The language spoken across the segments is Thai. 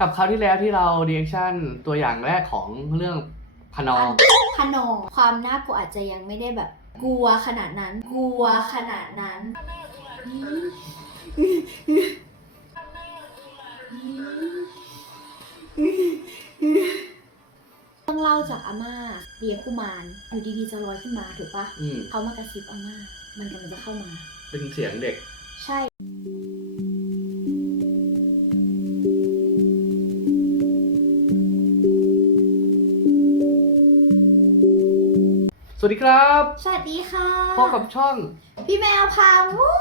กับคราวที่แล้วที่เราเรีแอคชั่นตัวอย่างแรกของเรื่องพนอพนอความน่ากลัวอาจจะยังไม่ได้แบบ กลัวขนาดนั้น กลัวขนาดนั้น ต้องเล่าจากอาม่าเลี้ยงกุมารอยู่ดีๆจะลอยขึ้นมาถูกปะอืมเขามากระซิบอาม่ามันกำลังจะเข้ามา เป็นเสียงเด็ก ใช่ วัสดีครับ สวัสดีค่ะพบกับช่อง พี่แมวพาวู้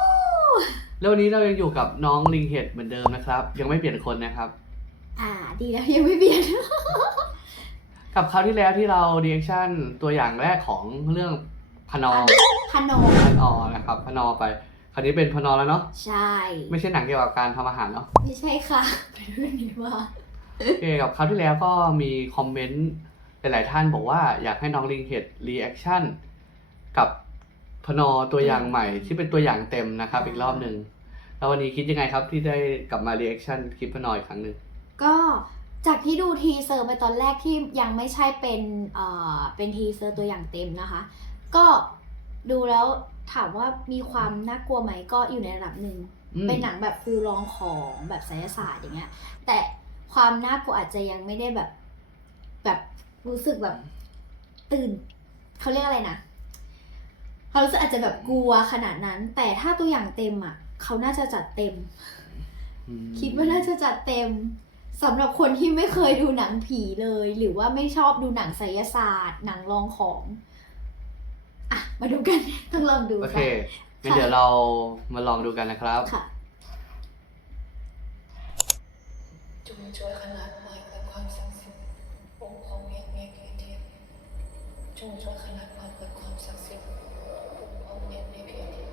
แล้ววันนี้เรายังอยู่กับน้องลิงเห็ดเหมือนเดิมนะครับ ยังไม่เปลี่ยนคนนะครับ อ่า ดีแล้วยังไม่เปลี่ยน กับคราวที่แล้วที่เราเรีแอคชั่นตัวอย่างแรกของเรื่องพนอพนอพนอนะครับพนอไป คราวนี้เป็นพนอแล้วเนาะ ใช่ ไม่ใช่หนังเกี่ยวกับการทำอาหารเนาะ ไม่ใช่ค่ะเป็นเรื่องนี้ว่าโอเคกับคราวที่แล้วก็มีคอมเมนต์ หลายๆท่านบอกว่าอยากให้น้องลิงเห็ดรีแอคชั่นกับพนอตัวอย่างใหม่ที่เป็นตัวอย่างเต็มนะครับอีกรอบหนึ่งแล้ววันนี้คิดยังไงครับที่ได้กลับมารีแอคชั่นคลิปพนออีกครั้งหนึ่งก็จากที่ดูทีเซอร์ไปตอนแรกที่ยังไม่ใช่เป็นเอ่อเป็นทีเซอร์ตัวอย่างเต็มนะคะ ก็ดูแล้วถามว่ามีความน่ากลัวไหมก็อยู่ในระดับหนึ่งอืมเป็นหนังแบบฟิลลองของแบบไสยศาสตร์อย่างเงี้ย แต่ความน่ากลัวอาจจะยังไม่ได้แบบแบบ รู้สึกแบบ ตื่นเขาเรียกอะไรนะเขารู้สึกอาจจะแบบกลัวขนาดนั้น แต่ถ้าตัวอย่างเต็มอะเขาน่าจะจัดเต็มอืมคิดว่าน่าจะจัดเต็มสำหรับคนที่ไม่เคยดูหนังผีเลย หรือว่าไม่ชอบดูหนังไสยศาสตร์ หนังลองของอะมาดูกันต้องลองดูโอเคค่ะงั้นเดี๋ยวเรามาลองดูกันนะครับค่ะจงช่วยขนาด งช่วยขนาดไม้เกิดความศักดิ์สิทธิ์องค์ของเมียเมียเพียเทียม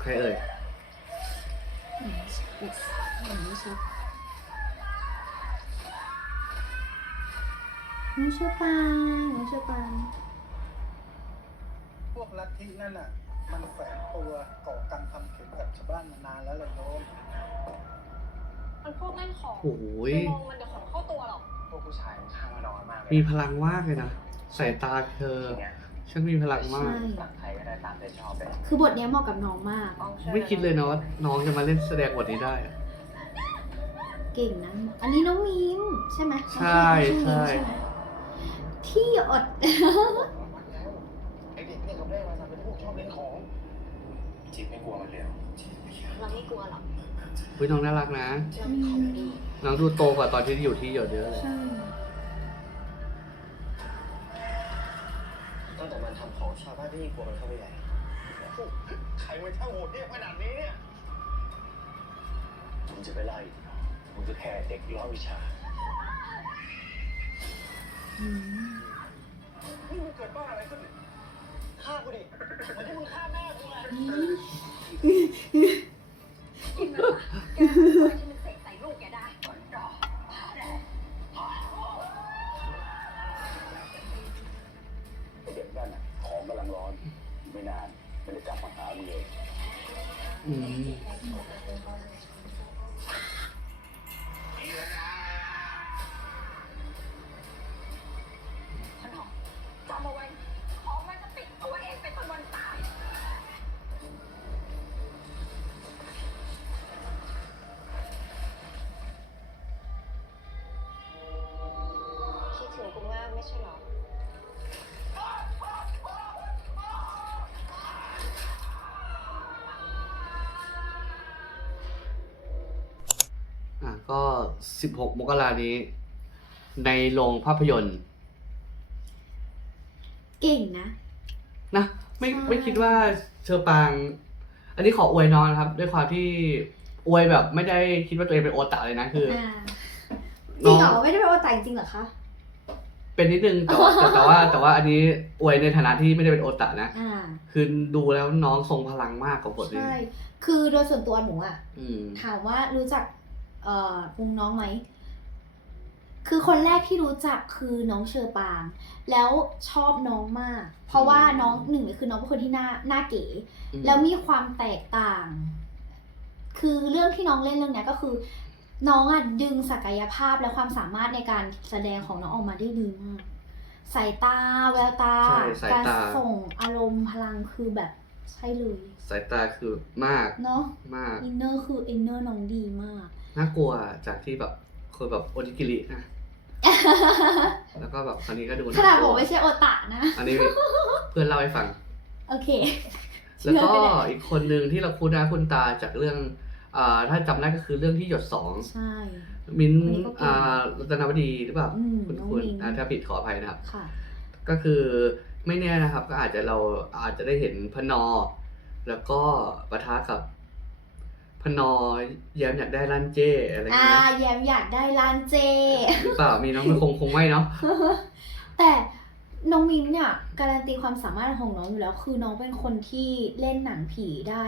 ใครเอ่ยหนูชื่อปางหนูชื่อปางพวกลัทธินั่นน่ะ มันแฝงตัวก่อการทำเข็มกับชาวบ้านมานานแล้วเลยโน้ม มันพวกเล่นของโอ้โหยมองมันเดี๋ยวของเข้าตัวหรอกพวกผู้ชายมันข้างมานอนมากเลยมีพลังมากเลยนะสายตาเธอเนี่ยช่างมีพลังมากใช่สั่งใครก็ได้ตามใจชอบเลยคือบทเนี้ยเหมาะกับน้องมาก ไม่คิดเลยนะว่าน้องจะมาเล่นแสดงบทนี้ได้อะเก่งนะ อันนี้น้องมิมใช่ไหมใช่น้องมิมใช่ไหมที่อด ไอเด็กเนี่ยเขาได้มาทำเป็นพวกชอบเล่นของจิตไม่กลัวมันเลยเหรอเราไม่กลัวหรอก อุ้ยน้องน่ารักนะเชื่อมีของดีน้องดูโตกว่าตอนที่อยู่ที่หยดเยอะเลย ใช่ ตั้งแต่มันทำของชาวบ้านที่กลัวมันเข้าไปใหญ่ใครมาช่างโหดเนี่ยขนาดนี้เนี่ยมึงจะไปไล่มึงจะแค่เด็กร้อยวิชาอืมนี่มันเกิดบ้าอะไรขึ้นเนี่ยฆ่ากูดิเหมือนที่มึงฆ่าแม่กูแหละ ไม่นานมันจะกลับมาหามึงเองอืมฉันหอกจำเอาไว้ของมันจะติดตัวเองไปจนวันตาย คิดถึงกูมากไม่ใช่หรออ่ 16 มกรานี้ ในโรงภาพยนตร์ เก่งนะ นะไม่ใช่ ไม่คิดว่าเชอปาง อันนี้ขออวยน้องนะครับ ด้วยความที่อวยแบบไม่ได้คิดว่าตัวเองเป็นโอตาเลยนะคือออ่าจริงเหรอไม่ได้เป็นโอตายจริงเหรอคะ เป็นนิดนึงแต่ว่าแต่แต่ว่า แต่ว่าอันนี้อวยในฐานะที่ไม่ได้เป็นโอตานะอ่า คือดูแล้วน้องทรงพลังมากกับบทนี้ใช่ คือโดยส่วนตัวหนูอะอืมถามว่ารู้จัก เอ่อวงน้องไหม คือคนแรกที่รู้จักคือน้องเชอปาง แล้วชอบน้องมาก เพราะว่าน้องหนึ่งเลยคือน้องเป็นคนที่หน้าหน้าเก๋ อืม แล้วมีความแตกต่าง คือเรื่องที่น้องเล่นเรื่องเนี้ยก็คือ น้องอะดึงศักยภาพและความสามารถในการแสดงของน้องออกมาได้ดีมาก สายตา แววตา ใช่สายการตาส่งอารมณ์พลังคือแบบใช่เลย สายตาคือมากเนาะ มาก อินเนอร์คืออินเนอร์น้องดีมาก น่ากลัวจากที่แบบคนแบบโอนิกิรินะแล้วก็แบบคราวนี้ก็ดูขนาดกบลัอวกไม่ใช่โอตะนะ อันนี้เพื่อนเล่าให้ฟัง โอเค แล้วก็เชื่อไปเลยอีกคนหนึ่งที่เราคุ้นหน้าคุ้นตาจากเรื่องอ่าถ้าจำได้ก็คือเรื่องที่หยดสองใช่ มิ้นอันนี้ก็เก่งอ่ารัตนวดีหรือเปล่าอืมคุณน้องคุณมิ้นอ่าถ้าผิดขออภัยนะครับค่ะก็คือไม่แน่นะครับ ก็อาจจะเราอาจจะได้เห็นพนอ แล้วก็ปะทะกับ พนอแย้มอยากได้ร้านเจ้อะไรอย่างอ่าเงี้ยนะแยมอยากได้ร้านเจ หรือเปล่ามีน้องมันคงคงไม่เนาะ แต่น้องมิมเนี่ยการันตีความสามารถของน้องอยู่แล้ว คือน้องเป็นคนที่เล่นหนังผีได้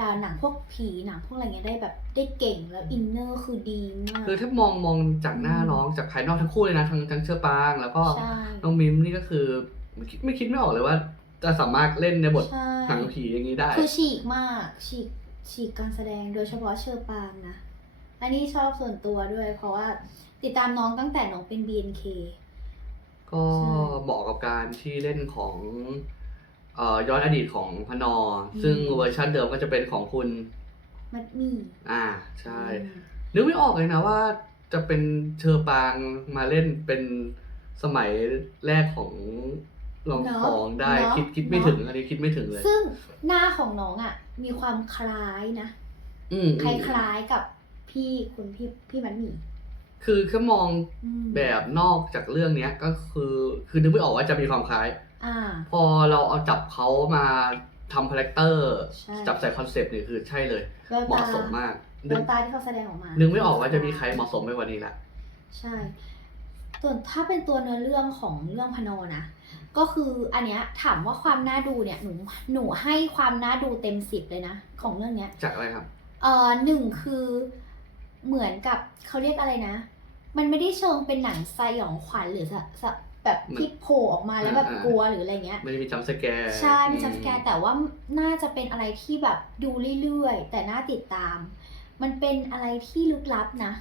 ดาหนังพวกผีหนังพวกอะไรเงี้ยได้แบบได้เก่งแล้วอินเนอร์คือดีมากคือถ้ามองมองจากหน้าน้องจากภายนอกทั้งคู่เลยนะทั้งทั้งเชอปาง แล้วก็ใช่น้องมิมนี่ก็คือไม่คิดไม่คิดไม่ออกเลยว่า จะสามารถเล่นในบทใช่หนังผีอย่างนี้ได้ คือฉีกมากฉีก ฉีกการแสดงโดยเฉพาะเชอปางนะ อันนี้ชอบส่วนตัวด้วย เพราะว่าติดตามน้องตั้งแต่น้องเป็น BNK ก็ใช่เหมาะกับการที่เล่นของเอ่อย้อนอดีตของพนออืมซึ่งเวอร์ชันเดิมก็จะเป็นของคุณมัดมี่อ่าใช่อืมนึกไม่ออกเลยนะว่าจะเป็นเชอปางมาเล่นเป็นสมัยแรกของลองของได้เนอะคิดคิดไม่เนอะถึงอันนี้คิดไม่ถึงเลย ซึ่งหน้าของน้องอะ มีความคล้ายนะอืมคล้ายๆกับพี่คุณพี่พี่มันหมี่คือแค่มองอืมแบบนอกจากเรื่องเนี้ยก็คือคือนึกไม่ออกว่าจะมีความคล้าย อ่า พอเราเอาจับเขามาทำคาแรคเตอร์ ใช่ จับใส่คอนเซปต์เนี่ยคือใช่เลย แววเหมาะตาสมมากแวนึกวตาที่เขาแสดงออกมานึกไม่ออกว่าจะมีใครเหมาะสมไปกว่านี้ละ ใช่ ส่วนถ้าเป็นตัวเนื้อเรื่องของเรื่องพนอนะ ก็คืออันเนี้ยถามว่าความน่าดูเนี่ยหนูหนูให้ความน่าดูเต็มสิบเลยนะ ของเรื่องเนี้ยจากอะไรครับ เอ่อหนึ่งคือเหมือนกับเขาเรียกอะไรนะ มันไม่ได้เชิงเป็นหนังสยองขวัญหรือสะสะแบบที่โผล่ออกมาแล้วแบบอ่าๆกลัวหรืออะไรเงี้ย ไม่ได้มีจัมป์สแกร์ใช่มีจัมป์สแกร์แต่ว่าน่าจะเป็นอะไรที่แบบดูเรื่อยๆ แต่น่าติดตาม มันเป็นอะไรที่ลึกลับนะ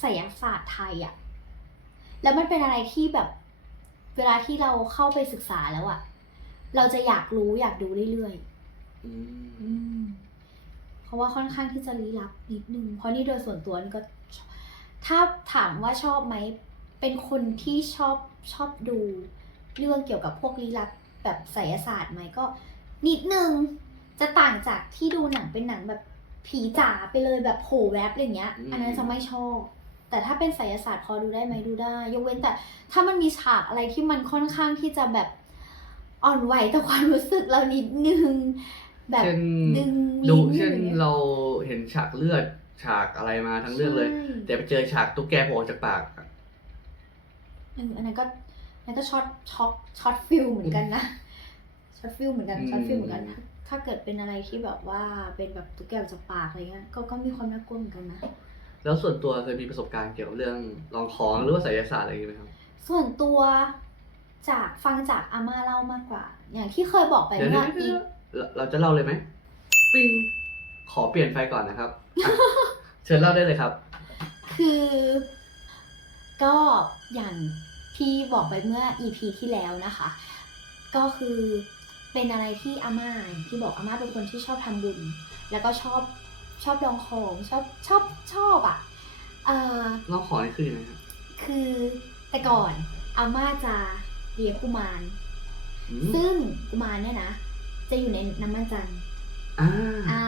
ไสยศาสตร์ไทยอะ แล้วมันเป็นอะไรที่แบบ เวลาที่เราเข้าไปศึกษาแล้วอะเราจะอยากรู้อยากดูเรื่อยๆอืมอืมเพราะว่าค่อนข้างที่จะลี้ลับนิดนึงเพราะนี่โดยส่วนตัวนี่ก็ชอบถ้าถามว่าชอบไหม เป็นคนที่ชอบชอบดูเรื่องเกี่ยวกับพวกลี้ลับแบบไสยศาสตร์ไหมก็ นิดนึงจะต่างจากที่ดูหนังเป็นหนังแบบผีจ๋าไปเลยแบบโผล่แวบอะไรเงี้ย อันนั้นจะไม่ชอบ แต่ถ้าเป็นไสยศาสตร์พอดูได้ไหมดูได้ ยกเว้นแต่ถ้ามันมีฉากอะไรที่มันค่อนข้างที่จะแบบอ่อนไหวต่อความรู้สึกเรานิดนึงแบบเช่นดึงดูลิ้นเช่นอะไรเงี้ย เราเห็นฉากเลือดฉากอะไรมาทั้งเรื่องเลย ใช่ แต่ไปเจอฉากตุ๊กแกโผล่จากปากอะเอออันนั้นก็อันนั้นก็ช็อตช็อกช็อตฟิลเหมือนกันนะช็อตฟิลเหมือนกันช็อตฟิลเหมือนกันถ้าถ้าเกิดเป็นอะไรที่แบบว่าเป็นแบบตุ๊กแกออกจากปากอะไรเงี้ยก็ก็มีความน่ากลัวเหมือนกันนะ แล้วส่วนตัวเคยมีประสบการณ์เกี่ยวกับเรื่องลองของหรือว่าไสยศาสตร์อะไรอย่างงี้ไหมครับ ส่วนตัวจากฟังจากอาม่าเล่ามากกว่า อย่างที่เคยบอกไปเดี๋ยวเมื่อเดี๋อียวกเราเราจะเล่าเลยไหมปิ้งขอเปลี่ยนไฟก่อนนะครับอะเชิญเล่าได้เลยครับ คือก็อย่างที่บอกไปเมื่อ EP ที่แล้วนะคะ ก็คือเป็นอะไรที่อาม่าอย่างที่บอกอาม่าเป็นคนที่ชอบทำบุญ แล้วก็ชอบ ชอบลองของชอบชอบชอบอะเอ่อลองของนี่คือยังไงครับคือแต่ก่อนอาม่าจะเลี้ยงกุมาร อืมซึ่งกุมารเนี่ยนะ จะอยู่ในน้ำมันจันทร์ อ่าอ่า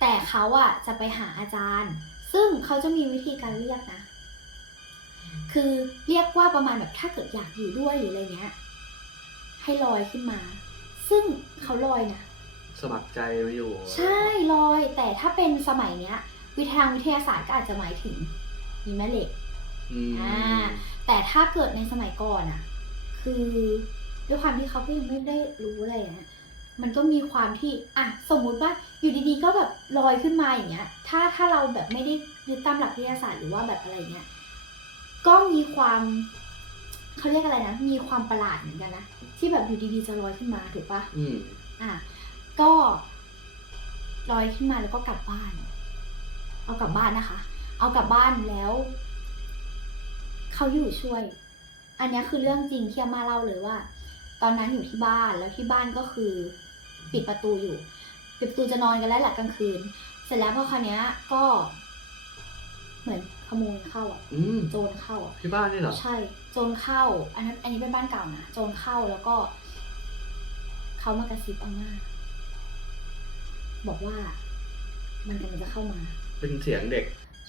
แต่เขาอะจะไปหาอาจารย์ ซึ่งเขาจะมีวิธีการเรียกนะ คือเรียกว่าประมาณแบบถ้าเกิดอยากอยู่ด้วยหรืออะไรเงี้ย ให้ลอยขึ้นมา ซึ่งเขาลอยนะ สมัครใจมาอยู่ ใช่ลอย แต่ถ้าเป็นสมัยเนี้ย วิทยาวิทยาศาสตร์ก็อาจจะหมายถึงมีแม่เหล็กอืมอ่าแต่ถ้าเกิดในสมัยก่อนอะ คือด้วยความที่เขาก็ยังไม่ได้รู้อะไรนะมันก็มีความที่อะสมมุติว่าอยู่ดีๆก็แบบลอยขึ้นมาอย่างเงี้ย ถ้าถ้าเราแบบไม่ได้ยึดตามหลักวิทยาศาสตร์หรือว่าแบบอะไรเงี้ยก็มีความเขาเรียกอะไรนะ มีความประหลาดเหมือนกันนะที่แบบอยู่ดีๆจะลอยขึ้นมาถูกปะ อืม อะ ก็ลอยขึ้นมาแล้วก็กลับบ้าน เอากลับบ้านนะคะ เอากลับบ้านแล้วเขาอยู่ช่วย อันเนี้ยคือเรื่องจริงที่อาม่าเล่าเลยว่า ตอนนั้นอยู่ที่บ้านแล้วที่บ้านก็คือปิดประตูอยู่ ปิดประตูจะนอนกันแล้วแหละกลางคืน เสร็จแล้วพอคราวเนี้ยก็ เหมือนขโมยเข้าอะอืมโจรเข้าอะ ที่บ้านนี่เหรอ ใช่ โจรเข้า อันนั้น อันนี้เป็นบ้านเก่านะ โจรเข้าแล้วก็ เขามากระซิบอาม่า บอกว่า มันกำลังจะเข้ามา เป็นเสียงเด็ก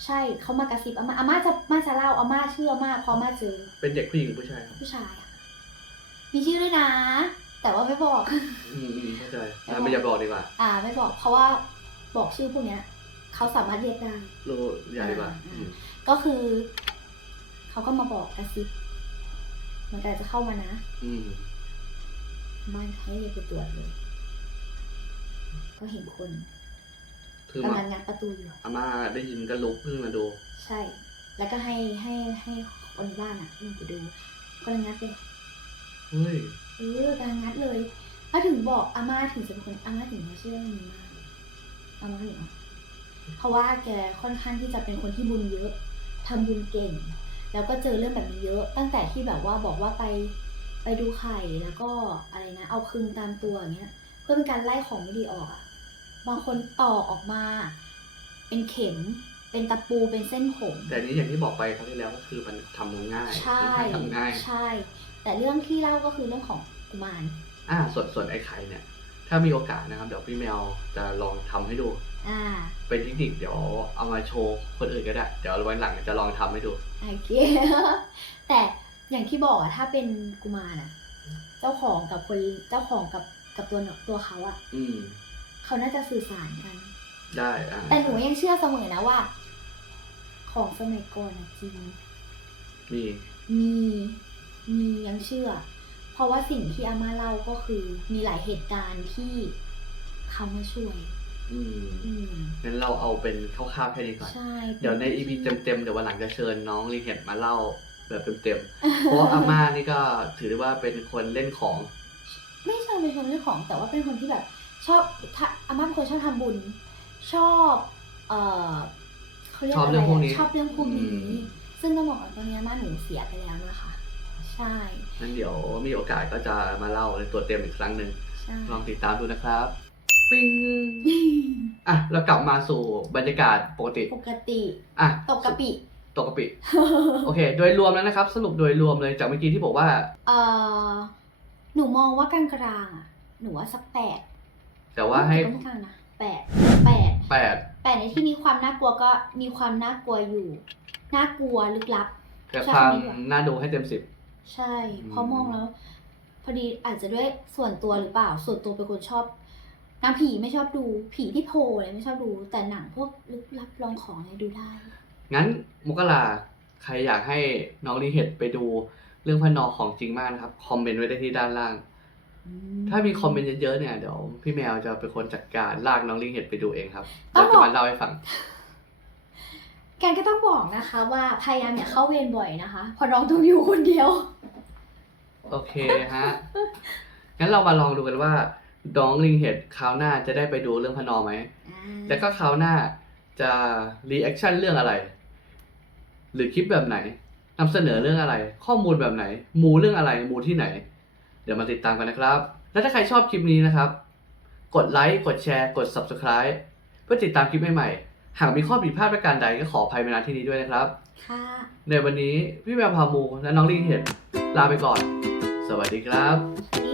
ใช่เขามากระซิบอาม่าอาม่าจะอาม่าจะเล่าอาม่าเชื่อมากเพราะอาม่าเจอเป็นเด็กผู้หญิงหรือผู้ชายครับผู้ชายอะมีชื่อด้วยนะ แต่ว่าไม่บอก อืมอืมเข้าใจอะไม่อยากบอกดีกว่าอ่า ไม่บอก เพราะว่าบอกชื่อพวกเนี้ยเขาสามารถเรียกได้ รู้อย่าดีกว่าอ่าอืมก็คือเขาก็มาบอกกระซิบมันกำลังจะเข้ามานะ อืม บ้านให้ไปตรวจเลย ก็เห็นคนคือกำมาลังงัดประตูอยู่ อาม่าได้ยินก็ลุกขึ้นมาดู ใช่ แล้วก็ให้ให้ให้คนในบ้านอะลงไปดูกำลังงัดเลยเฮ้ยเออกำลังงัดเลยถ้าถึงบอกอาม่าถึงจะเป็นคนอาม่าถึงจะเชื่อเรื่องนี้มากอาม่าถึงเพราะว่าแกค่อนข้างที่จะเป็นคนที่บุญเยอะทำบุญเก่ง แล้วก็เจอเรื่องแบบนี้เยอะ ตั้งแต่ที่แบบว่าบอกว่าไปไปดูไข่แล้วก็อะไรนะ เอาคืนตามตัวอย่างเงี้ย เพื่อเป็นการไล่ของไม่ดีออกอะบางคนต่อออกมา เป็นเข็ม เป็นตะปูเป็นเส้นผม แต่อันนี้อย่างที่บอกไปครั้งที่แล้วก็คือมันทำง่ายใช่ค่อนข้างทำง่ายใช่ แต่เรื่องที่เล่าก็คือเรื่องของกุมารอ่าส่วนส่วนไอ้ไข่เนี่ย ถ้ามีโอกาสนะครับ เดี๋ยวพี่แมวจะลองทำให้ดู อ่า เป็นเทคนิคเดี๋ยวเอามาโชว์คนอื่นก็ได้ เดี๋ยววันหลังจะลองทำให้ดูโอเคแต่อย่างที่บอกอะถ้าเป็นกุมารอะเจ้าของกับคนเจ้าของกับ กับตัวตัวเขาอะอืม เขาน่าจะสื่อสารกัน ได้อ่าแต่หนูยังเชื่อเสมอนะว่า ของสมัยก่อนอะจริง มี มีมียังเชื่อ เพราะว่าสิ่งที่อาม่าเล่าก็คือมีหลายเหตุการณ์ที่เขามาช่วย อืม อืม งั้นเราเอาเป็นคร่าวๆแค่นี้ก่อน ใช่เดี๋ยวใน EP เต็มๆ เดี๋ยววันหลังจะเชิญน้องลีเห็ดมาเล่าแบบเต็มๆ เพราะว่าอาม่านี่ก็ถือได้ว่าเป็นคนเล่นของ ไม่เชิงเป็นคนเรื่องของ แต่ว่าเป็นคนที่แบบชอบถ้าอาม่าเป็นคนชอบทำบุญ ชอบ เอ่อเขาเรียกชอบอะไรเรื่องพวกนี้ชอบเรื่องพวกนี้อืมซึ่งต้องบอกว่าตอนนี้อาม่าหนูเสียไปแล้วนะคะ ใช่งั้นเดี๋ยวมีโอกาสก็จะมาเล่าในตัวเต็มอีกครั้งหนึ่งใช่ลองติดตามดูนะครับปิ้งอะแล้วกลับมาสู่บรรยากาศปกติ ปกติ อะตกกะปิตกกะปิ โอเค โดยรวมแล้วนะครับ สรุปโดยรวมเลยจากเมื่อกี้ที่บอกว่า เอ่อ หนูมองว่ากลางกลางๆอะหนูว่าสักแปดแต่ว่าให้แต่ก็ไม่กลางนะแปดแปดแปดแปดในที่มีความน่ากลัวก็มีความน่ากลัวอยู่ น่ากลัวลึกลับ แต่ใช่ความคำนี้ดีกว่าน่าดูให้เต็มสิบ ใช่อืมเพราะมองแล้ว พอดีอาจจะด้วยส่วนตัวหรือเปล่า ส่วนตัวเป็นคนชอบหนางผีไม่ชอบดู ผีที่โผล่อะไรไม่ชอบดู แต่หนังพวกลึกลับลองของอะไรดูได้ งั้นมกราใครอยากให้น้องลีเห็ดไปดู เรื่องพระนอของจริงมากนะครับ คอมเมนต์ไว้ได้ที่ด้านล่าง ถ้ามีคอมเมนต์เยอะๆเนี่ยเดี๋ยวพี่แมวจะเป็นคนจัดการลากน้องลิงเห็ดไปดูเองครับต้แล้อวงบอกจะมาเล่าให้ฟังแกก็ต้องบอกนะคะว่าพยายามอย่าเข้าเวรบ่อยนะคะ เพอน้องต้องอยู่คนเดียว โอเคฮะ งั้นเรามาลองดูกันว่า น้องลิงเห็ดคราวหน้าจะได้ไปดูเรื่องพระนอไหม แล้วก็คราวหน้าจะรีแอคชั่นเรื่องอะไร หรือคลิปแบบไหน นำเสนอเรื่องอะไร ข้อมูลแบบไหน มูเรื่องอะไร มูที่ไหน เดี๋ยวมาติดตามกันนะครับ และถ้าใครชอบคลิปนี้นะครับ กดไลค์ กดแชร์ กด Subscribe เพื่อติดตามคลิปใหม่ๆ หากมีข้อผิดพลาดประการใดก็ขออภัยมาณที่นี้ด้วยนะครับ ค่ะ ในวันนี้พี่แมวพามูและน้องลิงเห็ดลาไปก่อน สวัสดีครับสวัสดี